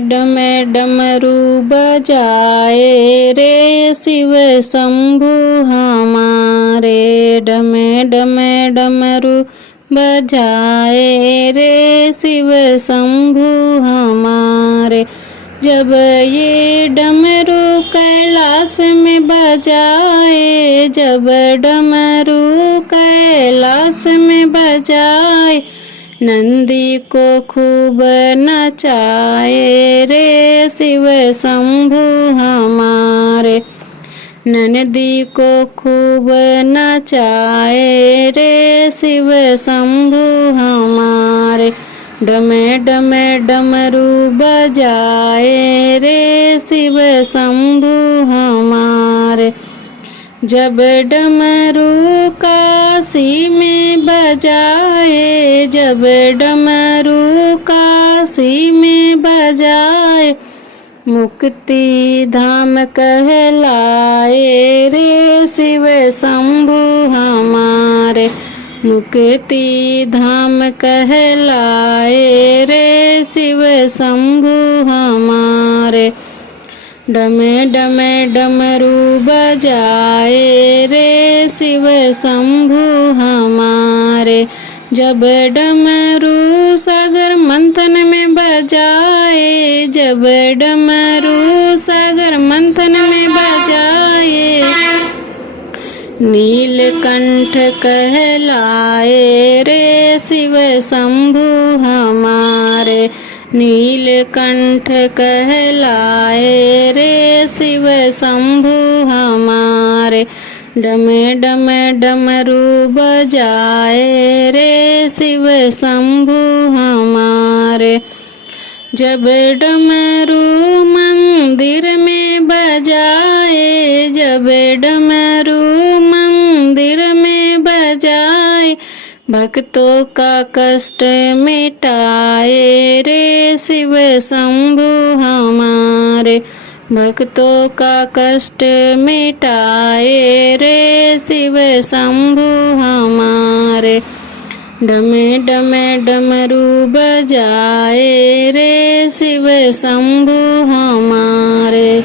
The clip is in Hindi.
डमे डमरू बजाए रे शिव शंभु हमारे। डमे डमे डमरू बजाए रे शिव शंभु हमारे। जब ये डमरू कैलाश में बजाए, जब डमरू कैलाश में बजाए, नंदी को खूब नचाए रे शिव शंभु हमारे। नंदी को खूब नचाए रे शिव शंभु हमारे। डमे डमे डमरू बजाए रे शिव शंभु हमारे। जब डमरू काशी में बजाए, जब डमरू काशी में बजाए, मुक्ति धाम कहलाए रे शिव शंभु हमारे। मुक्ति धाम कहलाए रे शिव शंभु हमारे। डमे डमे डमरू बजाए रे शिव शंभु हमारे। जब डमरू सागर मंथन में बजाए, जब डमरू सागर मंथन में बजाए, नीलकंठ कहलाए रे शिव शंभु हमारे। नीलकंठ कहलाए रे शिव शंभु हमारे। डमे डमे डमरू बजाए रे शिव शंभु हमारे। जब डमरू मंदिर में बजाए, जब डमरू मंदिर में बजाए, भक्तों का कष्ट मिटाए रे शिव शंभु हमारे। भक्तों का कष्ट मिटाए रे शिव शंभु हमारे। डमे डमे डमरू बजाए रे शिव शंभु हमारे।